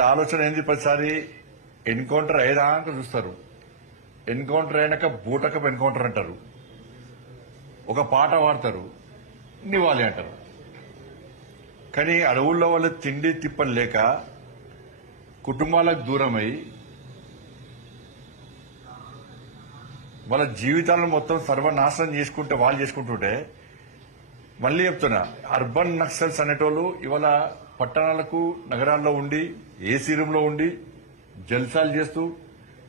ఆలోచన ఏంది ప్రతిసారి? ఎన్కౌంటర్ అయ్యేదాకా చూస్తారు. ఎన్కౌంటర్ అయినాక బూటకప్ ఎన్కౌంటర్ అంటారు. ఒక పాట పాడతారు. నివాలి అంటారు. కానీ అడవుల్లో వాళ్ళు తిండి తిప్పలు లేక కుటుంబాలకు దూరమై వాళ్ళ జీవితాలను మొత్తం సర్వనాశనం చేసుకుంటే వాళ్ళు చేసుకుంటుంటే మళ్ళీ చెప్తున్నా అర్బన్ నక్సల్స్ అనేటోళ్ళు ఇవాళ పట్టణాలకు నగరాల్లో ఉండి ఏసీ రూమ్లో ఉండి జల్సాలు చేస్తూ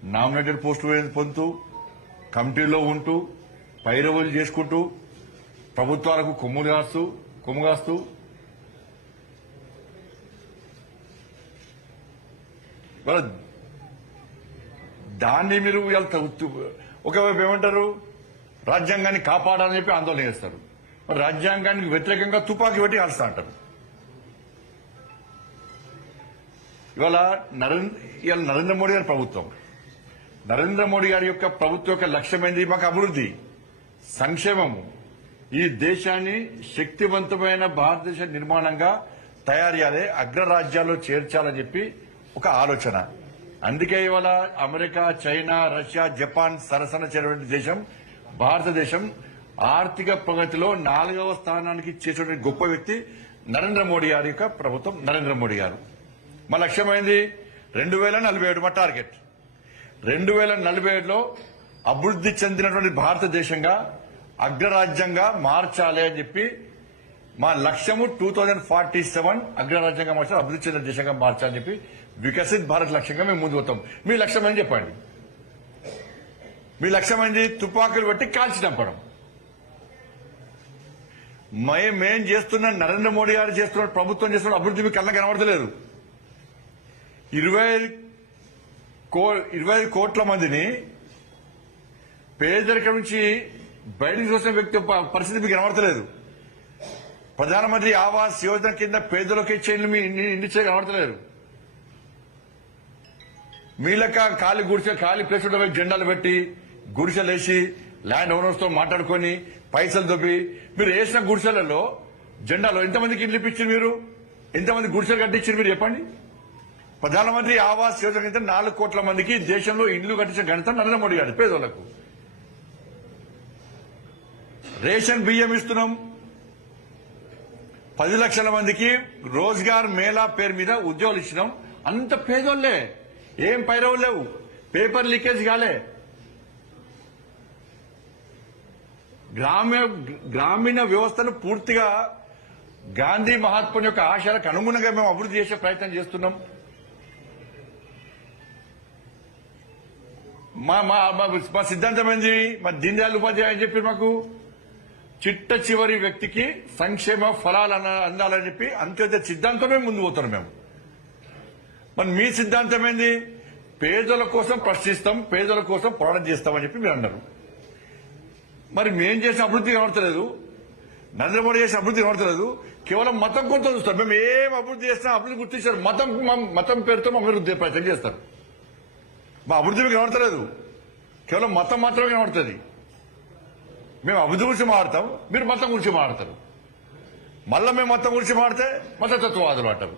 నామినేటెడ్ పోస్టు పొందుతూ కమిటీలో ఉంటూ పైరవులు చేసుకుంటూ ప్రభుత్వాలకు కొమ్ములు కాస్తూ కొమ్ము కాస్తూ దాన్ని మీరు ఇవాళ ఒకవైపు ఏమంటారు? రాజ్యాంగాన్ని కాపాడాలని చెప్పి ఆందోళన చేస్తారు. మరి రాజ్యాంగానికి వ్యతిరేకంగా తుపాకీ పెట్టి కలుస్తా అంటారు. ఇవాళ నరేంద్ర ఇవాళ నరేంద్ర మోడీ గారి ప్రభుత్వం. నరేంద్ర మోడీ గారి యొక్క ప్రభుత్వం యొక్క లక్ష్యం ఏంది మాకు అభివృద్ధి సంక్షేమము. ఈ దేశాన్ని శక్తివంతమైన భారతదేశ నిర్మాణంగా తయారయ్యాలే అగ్రరాజ్యాల్లో చేర్చాలని చెప్పి ఒక ఆలోచన. అందుకే ఇవాళ అమెరికా చైనా రష్యా జపాన్ సరసన చేరినటువంటి దేశం భారతదేశం ఆర్థిక ప్రగతిలో నాలుగవ స్థానానికి చేసినటువంటి గొప్ప వ్యక్తి నరేంద్ర మోడీ గారి యొక్క ప్రభుత్వం నరేంద్ర మోడీ గారు. మా లక్ష్యమైంది రెండు వేల నలభై ఏడు మా టార్గెట్. రెండు వేల నలభై ఏడులో అభివృద్ధి చెందినటువంటి భారతదేశంగా అగ్రరాజ్యంగా మార్చాలి అని చెప్పి మా లక్ష్యము టూ థౌజండ్ ఫార్టీ సెవెన్ అగ్రరాజ్యంగా మార్చాలి అభివృద్ధి చెందిన దేశంగా మార్చాలని చెప్పి వికసిత్ భారత్ లక్ష్యంగా మేము ముందు పోతాం మీ లక్ష్యం అని చెప్పండి? మీ లక్ష్యమైంది తుపాకులు పెట్టి కాల్చి చంపడం. మే- మేం చేస్తున్న నరేంద్ర మోడీ గారు చేస్తున్న ప్రభుత్వం చేస్తున్న అభివృద్ధి మీకు కళ్ళ కనబడతలేదు. ఇరవై ఐదు కో ఇరవై ఐదు కోట్ల మందిని పేదరికం నుంచి బయటకు చూసిన వ్యక్తి పరిస్థితి మీకు కనబడతలేదు. ప్రధానమంత్రి ఆవాస్ యోజన కింద పేదలకు ఇచ్చేయండి మీ ఇన్ని చేయ కనబడతలేరు కనబడతలేదు. మీ లెక్క ఖాళీ గుడిసె ఖాళీ ప్లేస్ ఉంటే జెండాలు పెట్టి గుడిసెలేసి ల్యాండ్ ఓనర్స్తో మాట్లాడుకొని పైసలు దొబ్బి మీరు వేసిన గుడిసెలలో జెండాలో ఎంతమందికి ఇల్లు ఇప్పించారు మీరు? ఎంతమంది గుడిసెలు కట్టించారు మీరు చెప్పండి? ప్రధానమంత్రి ఆవాస్ యోజన కింద నాలుగు కోట్ల మందికి దేశంలో ఇల్లు కట్టించిన ఘనత నరేంద్ర మోడీ గారు పేదోళ్ళకు. రేషన్ బియ్యం ఇస్తున్నాం. పది లక్షల మందికి రోజ్గార్ మేళా పేరు మీద ఉద్యోగాలు ఇచ్చినాం. అంత పేదోళ్ళే. ఏం పైరవులు లేవు. పేపర్ లీకేజ్ కాలే. గ్రామీణ గ్రామీణ వ్యవస్థను పూర్తిగా గాంధీ మహాత్ముని యొక్క ఆశలకు అనుగుణంగా మేము అభివృద్ధి చేసే ప్రయత్నం చేస్తున్నాం. మా మా మా- మా సిద్ధాంతం ఏంది? మా దీన్ దయాళ్ ఉపాధ్యాయ అని చెప్పి మాకు? చిట్ట చివరి వ్యక్తికి సంక్షేమ ఫలాలు అందాలని చెప్పి అంత్యోదయ సిద్ధాంతమే ముందు పోతున్నాం మేము. మరి మీ సిద్ధాంతం ఏంది? పేదల కోసం ప్రశ్నిస్తాం పేదల కోసం పోరాటం చేస్తామని చెప్పి మీరు అన్నారు. మరి మేం చేసిన అభివృద్ధి కనబడతలేదు. నరేంద్ర మోడీ చేసిన అభివృద్ధి కనబడతలేదు. కేవలం మతం కొంత చూస్తారు. మేము ఏం అభివృద్ధి చేసినా అభివృద్ధి గుర్తించారు. మతం మా- మతం పేరుతో మా అభివృద్ధి ప్రయత్నం చేస్తారు. మా అభివృద్ధి మీకు కనబడతలేదు. కేవలం మతం మాత్రమే కనబడుతుంది. మేము అభివృద్ధి గురించి మాడతాం మీరు మతం గురించి మాడతారు మళ్ళా మేము మతం గురించి మాడితే మతతత్వవాదులు అంటారు.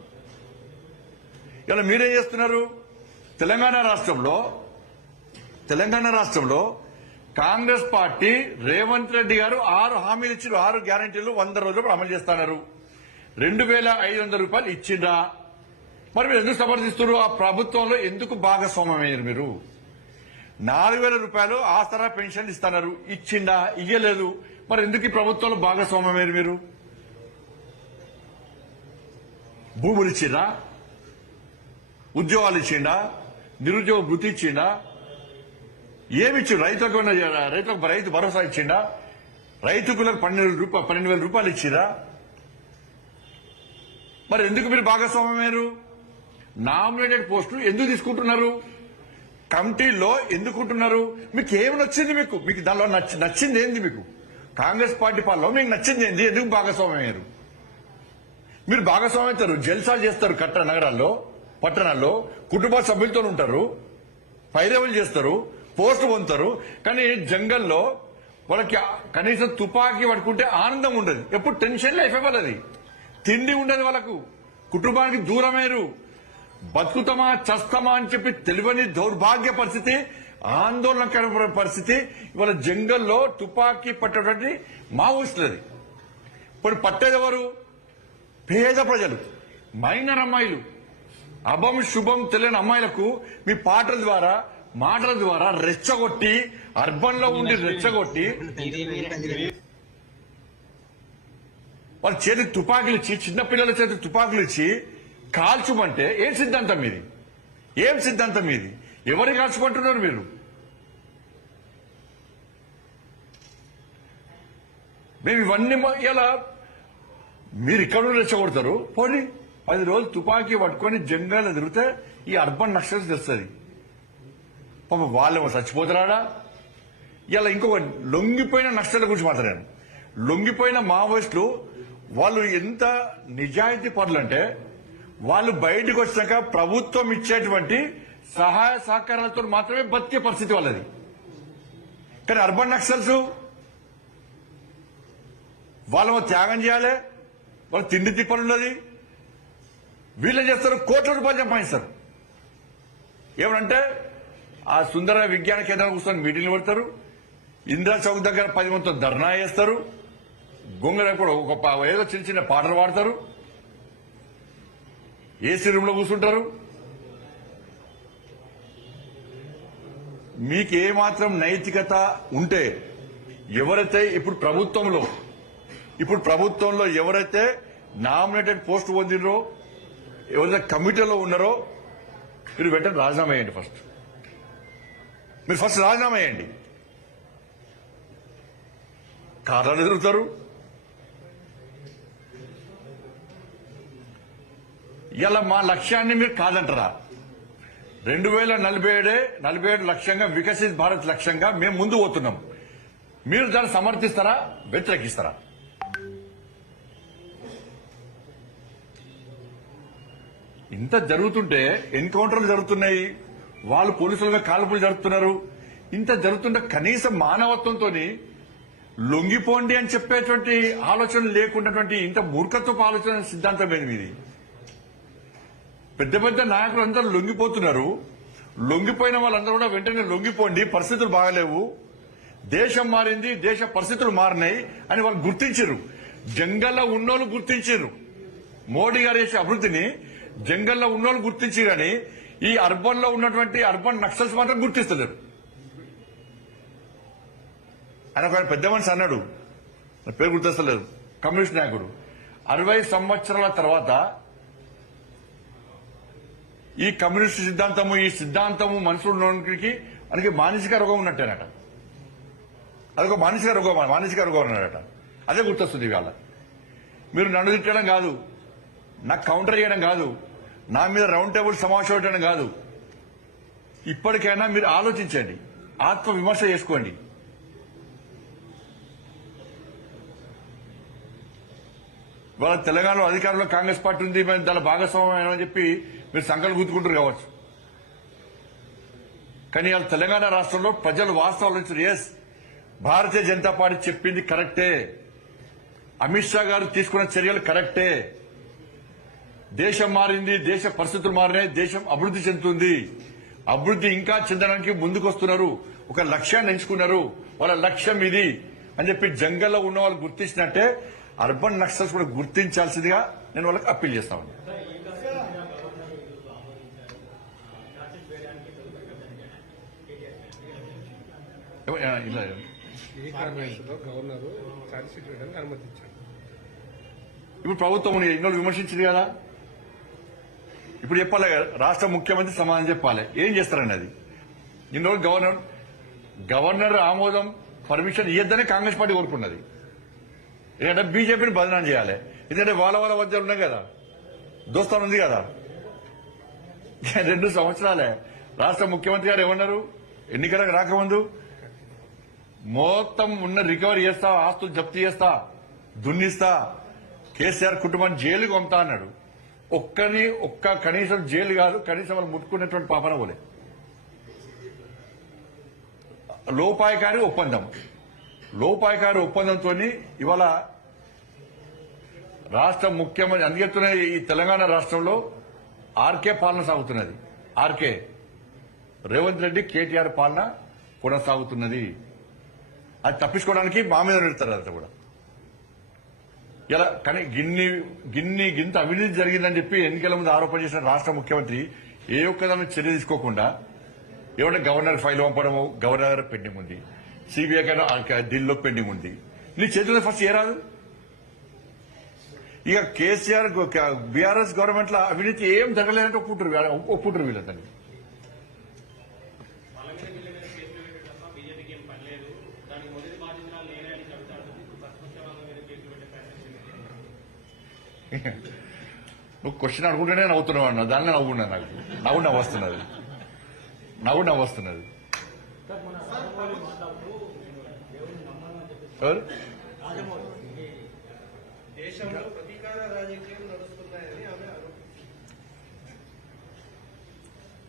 ఇలా మీరేం చేస్తున్నారు? తెలంగాణ రాష్ట్రంలో తెలంగాణ రాష్ట్రంలో కాంగ్రెస్ పార్టీ రేవంత్ రెడ్డి గారు ఆరు హామీలు ఇచ్చారు ఆరు గ్యారంటీలు వంద రోజులు అమలు చేస్తున్నారు. రెండు వేల ఐదు వందల రూపాయలు ఇచ్చిండ్రా. మరి మీరు ఎందుకు సమర్థిస్తున్నారు? ఆ ప్రభుత్వంలో ఎందుకు భాగస్వామ్యమయ్యారు మీరు? నాలుగు వేల రూపాయలు ఆసరా పెన్షన్ ఇస్తున్నారు. ఇచ్చిండా? ఇయ్యలేదు. మరి ఎందుకు ఈ ప్రభుత్వంలో భాగస్వామ్యమయ్యారు మీరు? భూములు ఇచ్చిందా ఉద్యోగాలు ఇచ్చిండా? నిరుద్యోగ వృత్తి ఇచ్చిండా? ఏమిచ్చు రైతులకు రైతులకు రైతు భరోసా ఇచ్చిండా? రైతుకులకు పన్నెండు రూపాయలు పన్నెండు వేల రూపాయలు ఇచ్చిరా మరి ఎందుకు మీరు భాగస్వామ్యమయ్యారు నామినేటెడ్ పోస్టులు ఎందుకు తీసుకుంటున్నారు? కమిటీలో ఎందుకుంటున్నారు మీకు ఏమి నచ్చింది మీకు? మీకు దానిలో నచ్చి నచ్చింది ఏంది మీకు? కాంగ్రెస్ పార్టీ పాలనలో మీకు నచ్చింది ఏంది? ఎందుకు భాగస్వామ్యమయ్యారు మీరు భాగస్వామ్యం అవుతారు జల్సాలు చేస్తారు కట్ట నగరాల్లో పట్టణాల్లో కుటుంబ సభ్యులతో ఉంటారు పైరవులు చేస్తారు పోస్టు పొందుతారు కానీ జంగల్లో వాళ్ళకి కనీసం తుపాకీ పట్టుకుంటే ఆనందం ఉండదు. ఎప్పుడు టెన్షన్ లైఫ్ వాళ్ళది తిండి ఉండదు వాళ్ళకు. కుటుంబానికి దూరమయ్యారు బతుకుతామా చస్తామా అని చెప్పి తెలియని దౌర్భాగ్య పరిస్థితి ఆందోళనకర పరిస్థితి. ఇవాళ జంగల్లో తుపాకీ పట్టేటువంటి మావోయిస్టులది ఇప్పుడు పట్టేది ఎవరు? పేద ప్రజలు. మైనర్ అమ్మాయిలు. అభం శుభం తెలియని అమ్మాయిలకు మీ పాటల ద్వారా మాటల ద్వారా రెచ్చగొట్టి అర్బన్లో ఉండి రెచ్చగొట్టి వాళ్ళ చేతికి తుపాకులు ఇచ్చి చిన్నపిల్లల చేతికి తుపాకులు ఇచ్చి కాల్చుమంటే ఏం సిద్ధాంతం మీది? ఏం సిద్ధాంతం మీది? ఎవరు కాల్చుకుంటున్నారు మీరు? మేము ఇవన్నీ ఇలా మీరు ఇక్కడ రెచ్చగొడతారు? పోనీ పది రోజులు తుపాకీ పట్టుకొని జంగాలు తిరిగితే ఈ అర్బన్ నక్సల్స్ తెస్తుంది పాప వాళ్ళు చచ్చిపోతారా ఇలా ఇంకొక లొంగిపోయిన నక్సల గురించి మాట్లాడాను. లొంగిపోయిన మావోయిస్టులు వాళ్ళు ఎంత నిజాయితీ పనులు అంటే వాళ్ళు బయటకు వచ్చాక ప్రభుత్వం ఇచ్చేటువంటి సహాయ సహకారాలతో మాత్రమే బతికే పరిస్థితి వాళ్ళది. కానీ అర్బన్ నక్సల్స్ వాళ్ళు త్యాగం చేయాలి వాళ్ళు తిండి తిప్పలు ఉన్నది. వీళ్ళు చేస్తారు? కోట్ల రూపాయలు సంపాదిస్తారు. ఏమనంటే ఆ సుందర విజ్ఞాన కేంద్రం కూర్చొని మీటింగ్లు పెడతారు. ఇందిరా చౌక్ దగ్గర పది మందితో ధర్నా చేస్తారు. గొంగర కూడా ఒక ఏదో చిన్న చిన్న పాటలు పాడతారు. ఏసీ రూమ్లో కూర్చుంటారు? మీకు ఏమాత్రం నైతికత ఉంటే ఎవరైతే ఇప్పుడు ప్రభుత్వంలో ఇప్పుడు ప్రభుత్వంలో ఎవరైతే నామినేటెడ్ పోస్ట్ పొందినరో ఎవరైతే కమిటీలో ఉన్నారో మీరు వెంటనే రాజీనామా చేయండి ఫస్ట్. మీరు ఫస్ట్ రాజీనామా చేయండి. కారణాలు ఎదురుతారు. ఇలా మా లక్ష్యాన్ని మీరు కాదంటారా? రెండు వేల నలభై ఏడే నలభై ఏడు లక్ష్యంగా వికసిత్ భారత్ లక్ష్యంగా మేము ముందు పోతున్నాం. మీరు దాన్ని సమర్థిస్తారా? వ్యతిరేకిస్తారా? ఇంత జరుగుతుంటే ఎన్కౌంటర్లు జరుగుతున్నాయి. వాళ్ళు పోలీసులుగా కాల్పులు జరుపుతున్నారు. ఇంత జరుగుతుంటే కనీసం మానవత్వంతో లొంగిపోండి అని చెప్పేటువంటి ఆలోచన లేకుండాటువంటి ఇంత మూర్ఖత్వపు ఆలోచన సిద్ధాంతం ఏంది మీది? పెద్ద పెద్ద నాయకులు అందరూ లొంగిపోతున్నారు. లొంగిపోయిన వాళ్ళందరూ కూడా వెంటనే లొంగిపోండి. పరిస్థితులు బాగలేవు. దేశం మారింది దేశ పరిస్థితులు మారినాయి అని వాళ్ళు గుర్తించారు. జంగల్లో ఉన్నోళ్ళు గుర్తించారు. మోడీ గారు చేసే అభివృద్ధిని జంగల్లో ఉన్నోళ్ళు గుర్తించి కానీ ఈ అర్బన్లో ఉన్నటువంటి అర్బన్ నక్సల్స్ మాత్రం గుర్తిస్తలేరు. ఆయన ఒక పెద్ద మనిషి అన్నాడు నా పేరు గుర్తిస్తలేదు. కమ్యూనిస్ట్ నాయకుడు. అరవై సంవత్సరాల తర్వాత ఈ కమ్యూనిస్ట్ సిద్ధాంతము ఈ సిద్ధాంతము మనుషులకి మనకి మానసిక రోగం ఉన్నట్టేనట. అదొక మానసిక రోగం మానసిక రోగం అన్నాడట అదే గుర్తొస్తుంది ఇవాళ. మీరు నన్ను తిట్టడం కాదు నాకు కౌంటర్ చేయడం కాదు నా మీద రౌండ్ టేబుల్ సమావేశం పెట్టడం కాదు. ఇప్పటికైనా మీరు ఆలోచించండి ఆత్మ విమర్శ చేసుకోండి. ఇవాళ తెలంగాణలో అధికారంలో కాంగ్రెస్ పార్టీ ఉంది మేము దాని భాగస్వామ్యం అని చెప్పి మీరు సంకల్పం గుర్తుకుంటారు కావచ్చు. కానీ ఇవాళ తెలంగాణ రాష్ట్రంలో ప్రజలు వాస్తవాలు వచ్చారు ఎస్ భారతీయ జనతా పార్టీ చెప్పింది కరెక్టే. అమిత్ షా గారు తీసుకున్న చర్యలు కరెక్టే. దేశం మారింది దేశ పరిస్థితులు మారినాయి దేశం అభివృద్ధి చెందుతుంది. అభివృద్ధి ఇంకా చెందడానికి ముందుకు వస్తున్నారు ఒక లక్ష్యాన్ని ఎంచుకున్నారు వాళ్ళ లక్ష్యం ఇది అని చెప్పి జంగల్లో ఉన్న వాళ్ళు గుర్తించినట్టే అర్బన్ నక్సల్స్ కూడా గుర్తించాల్సిందిగా నేను వాళ్ళకి అప్పీల్ చేస్తాను గవర్నర్ అనుమతించారు ఇప్పుడు ప్రభుత్వం ఎన్నో విమర్శించింది కదా? ఇప్పుడు చెప్పాలి కదా, రాష్ట్ర ముఖ్యమంత్రి సమాధానం చెప్పాలి. ఏం చేస్తారండి అది? ఇన్ని గవర్నర్ గవర్నర్ ఆమోదం పర్మిషన్ ఇవ్వద్దనే కాంగ్రెస్ పార్టీ కోరుకున్నది. ఎందుకంటే బీజేపీని బదనాం చేయాలి. ఎందుకంటే వాళ్ళ వాళ్ళ మధ్య ఉన్నాయి కదా. దోస్తాను ఉంది కదా. రెండు సంవత్సరాలే. రాష్ట్ర ముఖ్యమంత్రి గారు ఏమన్నారు? ఎన్నికలకు రాకముందు మొత్తం ఉన్న రికవరీ చేస్తా ఆస్తులు జప్తు చేస్తా దున్నిస్తా. కేసీఆర్ కుటుంబాన్ని జైలుకి పంపుతా అన్నాడు. ఒక్కని ఒక్క కనీసం జైలు కాదు కనీసం వాళ్ళు ముట్టుకున్నటువంటి పాపన పోలే. లోపాయకారి ఒప్పందం. లోపాయకారి ఒప్పందంతో ఇవాళ రాష్ట్ర ముఖ్యమంత్రి అందుకెత్తున్న ఈ తెలంగాణ రాష్ట్రంలో ఆర్కే పాలన సాగుతున్నది. ఆర్కే. రేవంత్ రెడ్డి కేటీఆర్ పాలన కొనసాగుతున్నది. అది తప్పించుకోవడానికి మా మీద పెడతారు అంతా కూడా. ఇలా కానీ గిన్ని గిన్ని గింత అవినీతి జరిగిందని చెప్పి ఎన్నికల ముందు ఆరోపణ చేసిన రాష్ట్ర ముఖ్యమంత్రి ఏ ఒక్కదాన్ని చర్య తీసుకోకుండా ఏమంటే గవర్నర్ ఫైల్ పంపడము గవర్నర్ పెండింగ్ ఉంది. సిబిఐ కన్నా ఢిల్లీలో పెండింగ్ ఉంది. నీ చేతిలో ఫస్ట్ ఏ రాదు? ఇక కేసీఆర్ బీఆర్ఎస్ గవర్నమెంట్లో అవినీతి ఏం జరగలేదంటే ఒప్పుకుంటారు ఒప్పుకుంటారు వీళ్ళందరినీ వాళ్ళ మీద వీళ్ళ మీద కేసులు పెట్టడం తప్ప బీజేపీకి ఏం పని లేదు దానికి మొదటి బాధ్యత నేనే అని చెబుతాడు ఇప్పుడు ప్రతిపక్ష వాళ్ళ మీద కేసులు పెట్టే ప్రయత్నం చేయండి. నువ్వు క్వశ్చన్ అడుగుంటేనే నవ్వుతున్నావు అన్న. దాన్ని నవ్వున్నా నాకు. నవ్వు నవ్వుస్తున్నది. నవ్వు నవ్వుస్తున్నది. ఎవరు?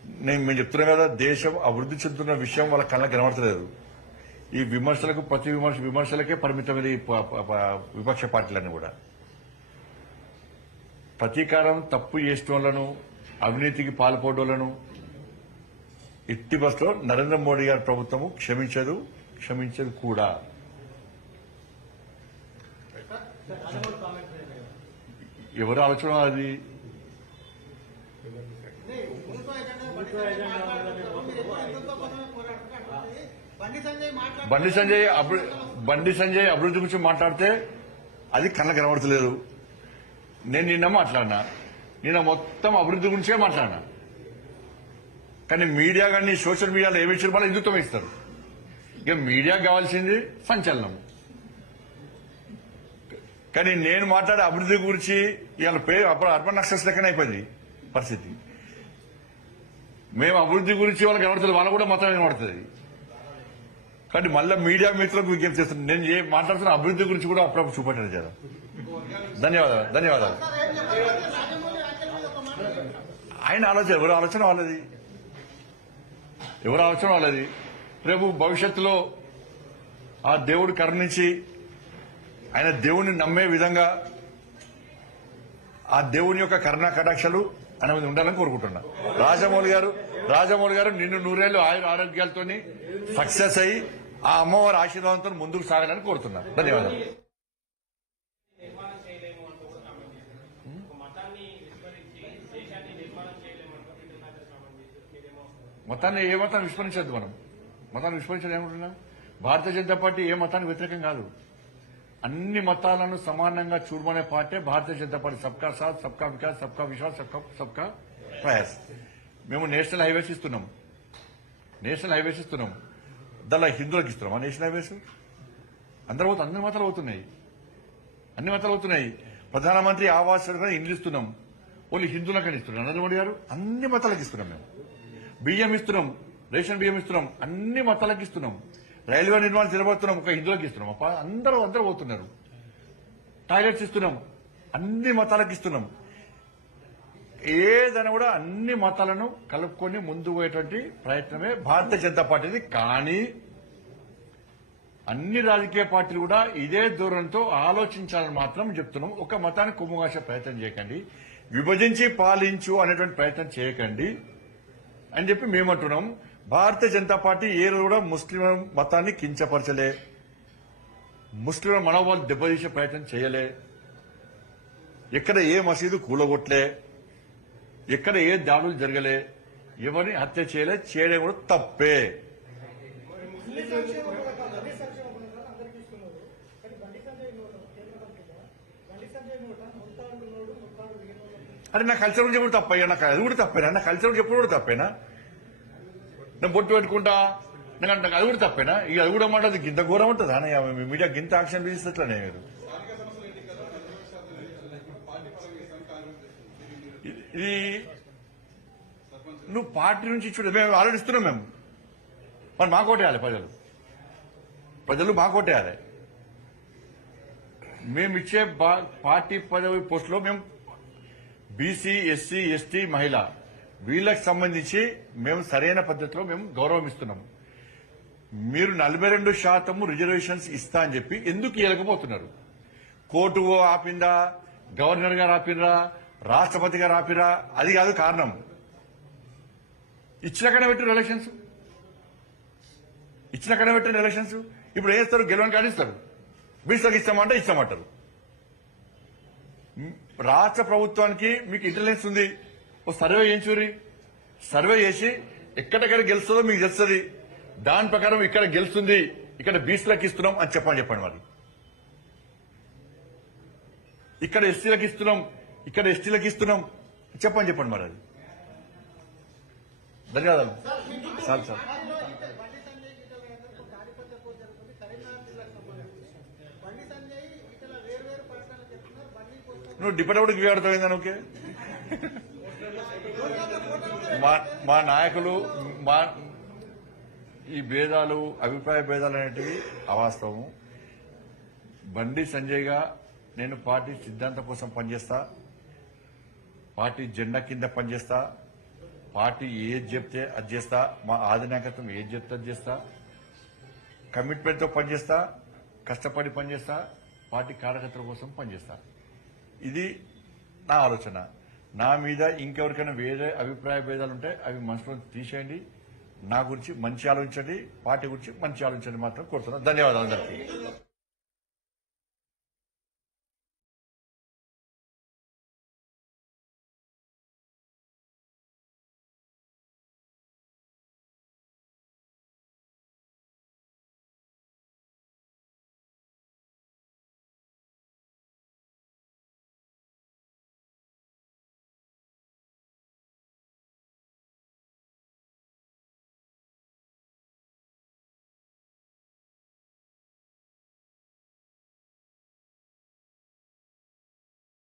నేను మేము చెప్తున్నా కదా దేశం అభివృద్ధి చెందుతున్న విషయం వాళ్ళ కళ్ళకి కనబడతలేదు. ఈ విమర్శలకు ప్రతి విమర్శ విమర్శలకే పరిమితమైన విపక్ష పార్టీలన్నీ కూడా. ప్రతీకారం తప్పు చేసేటోళ్ళను అవినీతికి పాల్పడోళ్ళను ఎట్టి బస్లో నరేంద్ర మోడీ గారి ప్రభుత్వము క్షమించదు క్షమించదు కూడా. ఎవరు ఆలోచన అది? బండి సంజయ్ బండి సంజయ్ బండి సంజయ్ అభివృద్ధి గురించి మాట్లాడితే అది కళ్ళ కనబడతలేదు. నేను నిన్న మాట్లాడినా? నిన్న మొత్తం అభివృద్ధి గురించే మాట్లాడినా? కానీ మీడియా కానీ సోషల్ మీడియాలో ఏమి ఇచ్చారు? మళ్ళీ హిందుత్వం ఇస్తారు. ఇక మీడియాకి కావాల్సింది సంచలనం. కానీ నేను మాట్లాడే అభివృద్ధి గురించి ఇవాళ పేరు అప్పుడు అర్బన్ నక్సల్స్ లెక్కన అయిపోయింది పరిస్థితి. మేము అభివృద్ధి గురించి వాళ్ళకి కనబడుతుంది వాళ్ళకు కూడా మొత్తం కనబడుతుంది కానీ మళ్ళీ మీడియా మిత్రులకు విజ్ఞప్తి చేస్తున్నాను నేను ఏ మాట్లాడుతున్న అభివృద్ధి గురించి కూడా అప్పుడప్పుడు చూపెట్టాను చేద్దాం ధన్యవాదాలు ధన్యవాదాలు. ఆయన ఆలోచన ఎవరు ఆలోచన వాళ్ళది? ఎవరు ఆలోచన వాళ్ళది? రేపు భవిష్యత్తులో ఆ దేవుడు కరుణించి ఆయన దేవుణ్ణి నమ్మే విధంగా ఆ దేవుని యొక్క కరుణా కటాక్షలు ఆయన మీద ఉండాలని కోరుకుంటున్నా. రాజమౌళి గారు రాజమౌళి గారు నిన్ను నూరేళ్ళు ఆయుర ఆరోగ్యాలతో సక్సెస్ అయ్యి ఆ అమ్మవారి ఆశీర్వాదంతో ముందుకు సాగాలని కోరుతున్నా. ధన్యవాదాలు నిర్మాణం చేయలేము అంటూ కూడా కామెంట్ చేశారు ఒక మతాన్ని విస్మరించి దేశాన్ని నిర్మాణం చేయలేము అంటూ ఇంటర్నేషనల్ కామెంట్ చేశారు మీరేమో మతాన్ని ఏ మతాన్ని విస్మరించద్దు మనం. మతాన్ని విస్మరించడం ఏమంటున్నా భారతీయ జనతా పార్టీ ఏ మతానికి వ్యతిరేకం కాదు. అన్ని మతాలను సమానంగా చూడమనే పార్టీ భారతీయ జనతా పార్టీ. సబ్కా సాత్ సబ్కా వికాస్ సబ్కా విశ్వాస్ సబ్కా సబ్కా ప్రయాస్. మేము నేషనల్ హైవేస్ ఇస్తున్నాం. నేషనల్ హైవేస్ ఇస్తున్నాం. దానిలో హిందువులకు ఇస్తున్నాం. ఆ నేషనల్ హైవేస్? అందరూ పోతే అన్ని మతాలు అవుతున్నాయి అన్ని మతాలు అవుతున్నాయి ప్రధానమంత్రి ఆవాస్ యోజన ఇండ్లు ఇస్తున్నాం. ఓన్లీ హిందువులకు ఇస్తున్నాం. నరేంద్ర మోడీ గారు అన్ని మతాలకు ఇస్తున్నాం మేము. బియ్యం ఇస్తున్నాం రేషన్ బియ్యం ఇస్తున్నాం అన్ని మతాలకు ఇస్తున్నాం. రైల్వే నిర్మాణం నిలబడుతున్నాం ఒక హిందువులకు ఇస్తున్నాం. అప్ప అందరూ అందరూ పోతున్నారు. టాయిలెట్స్ ఇస్తున్నాం అన్ని మతాలకు ఇస్తున్నాం. ఏదైనా కూడా అన్ని మతాలను కలుపుకొని ముందు పోయేటువంటి ప్రయత్నమే భారతీయ జనతా పార్టీది. కానీ అన్ని రాజకీయ పార్టీలు కూడా ఇదే దూరంతో ఆలోచించాలని మాత్రం చెప్తున్నాం. ఒక మతాన్ని కొమ్ముగాసే ప్రయత్నం చేయకండి. విభజించి పాలించు అనేటువంటి ప్రయత్నం చేయకండి. అని చెప్పి మేమంటున్నాం. భారతీయ జనతా పార్టీ ఏ రోజు కూడా ముస్లిం మతాన్ని కించపరచలే. ముస్లింల మనోభావాలు దెబ్బతీసే ప్రయత్నం చేయలే. ఎక్కడ ఏ మసీదు కూలగొట్టలే ఎక్కడ ఏ దాడులు జరగలే. ఎవరిని హత్య చేయలే చేయడం కూడా తప్పే అన్ని సంక్షేమ పథకాలు అన్ని సంక్షేమ పథకాలు అందరికీ ఇస్తున్నారు కానీ బండి సంజయ్ నోట కేంద్ర మంత్రిగా బండి సంజయ్ నోట ముత్తాడు నోడు ముత్తాడు అంటే నా కల్చర్ గురించి కూడా తప్పయ్యా? నాకు అది కూడా తప్పేనా? నా కల్చర్ గురించి చెప్పడం కూడా తప్పేనా? నేను బొట్టు పెట్టుకుంటా? నాకు అంటే అది కూడా తప్పేనా? ఇక అది కూడా మాట అది గింత ఘోరం ఉంటుందా? అన్నయ్య? మీ మీడియా గింత యాక్షన్ తీసేట్లనే మీరు? ఇది- నువ్వు పార్టీ నుంచి చూడ మేము ఆలోచిస్తున్నాం మేము. మరి మా ఓటేయాలి ప్రజలు. ప్రజలు మాకు ఓటేయాలి. మేము ఇచ్చే పార్టీ పదవి పోస్టులో మేము బీసీ ఎస్సీ ఎస్టీ మహిళ వీళ్ళకి సంబంధించి మేము సరైన పద్ధతిలో మేము గౌరవం ఇస్తున్నాము మీరు నలభై రెండు శాతము రిజర్వేషన్స్ ఇస్తా అని చెప్పి ఎందుకు ఇవ్వకపోతున్నారు కోర్టు ఆపిందా? గవర్నర్ గారు ఆపినరా రాష్ట్రపతి గారు ఆపిరా? అది కాదు కారణం. ఇచ్చినకనే పెట్టిన ఎలక్షన్స్ ఇచ్చిన పెట్టిన ఎలక్షన్స్ ఇప్పుడు ఏం చేస్తారు గెలవని కాడిస్తారు బీసీలకు ఇస్తామంటే ఇస్తామంటారు. రాష్ట్ర ప్రభుత్వానికి మీకు ఇంటెలిజెన్స్ ఉంది. ఓ సర్వే చేయించురి సర్వే చేసి ఎక్కడెక్కడ గెలుస్తుందో మీకు తెలుస్తుంది. దాని ప్రకారం ఇక్కడ గెలుస్తుంది. ఇక్కడ బీసీలకు ఇస్తున్నాం అని చెప్పని చెప్పండి మరి. ఇక్కడ ఎస్సీలకు ఇస్తున్నాం. ఇక్కడ ఎస్టీలకు ఇస్తున్నాం. చెప్పని చెప్పండి మరి అది. ధన్యవాదాలు. సార్ సార్ బండి సంజయ్ ఈటల గారితో కార్యకర్త పోరు జరుగుతుంది కరీంనగర్ జిల్లాకు సంబంధించి బండి సంజయ్ ఈటల వేరు వేరు ప్రకటనలు చెప్తున్నారు బండి కోసం నువ్వు డిపెండబుల్ ఆడుతావు ఓకే మా మా నాయకులు మా ఈ భేదాలు అభిప్రాయ భేదాలు అనేటివి అవాస్తవము. బండి సంజయ్గా నేను పార్టీ సిద్ధాంతం కోసం పనిచేస్తా. పార్టీ జెండా కింద పనిచేస్తా. పార్టీ ఏది చెప్తే అది చేస్తా. మా ఆధినాయకత్వం ఏది చెప్తే అది చేస్తా. కమిట్మెంట్తో పనిచేస్తా. కష్టపడి పనిచేస్తా. పార్టీ కార్యకర్తల కోసం పనిచేస్తా. ఇది నా ఆలోచన. నా మీద ఇంకెవరికైనా వేరే అభిప్రాయ భేదాలు ఉంటే అవి మనసులో తీసేయండి. నా గురించి మంచి ఆలోచించండి. పార్టీ గురించి మంచి ఆలోచించండి మాత్రం కోరుతున్నాను. ధన్యవాదాలు అందరికీ.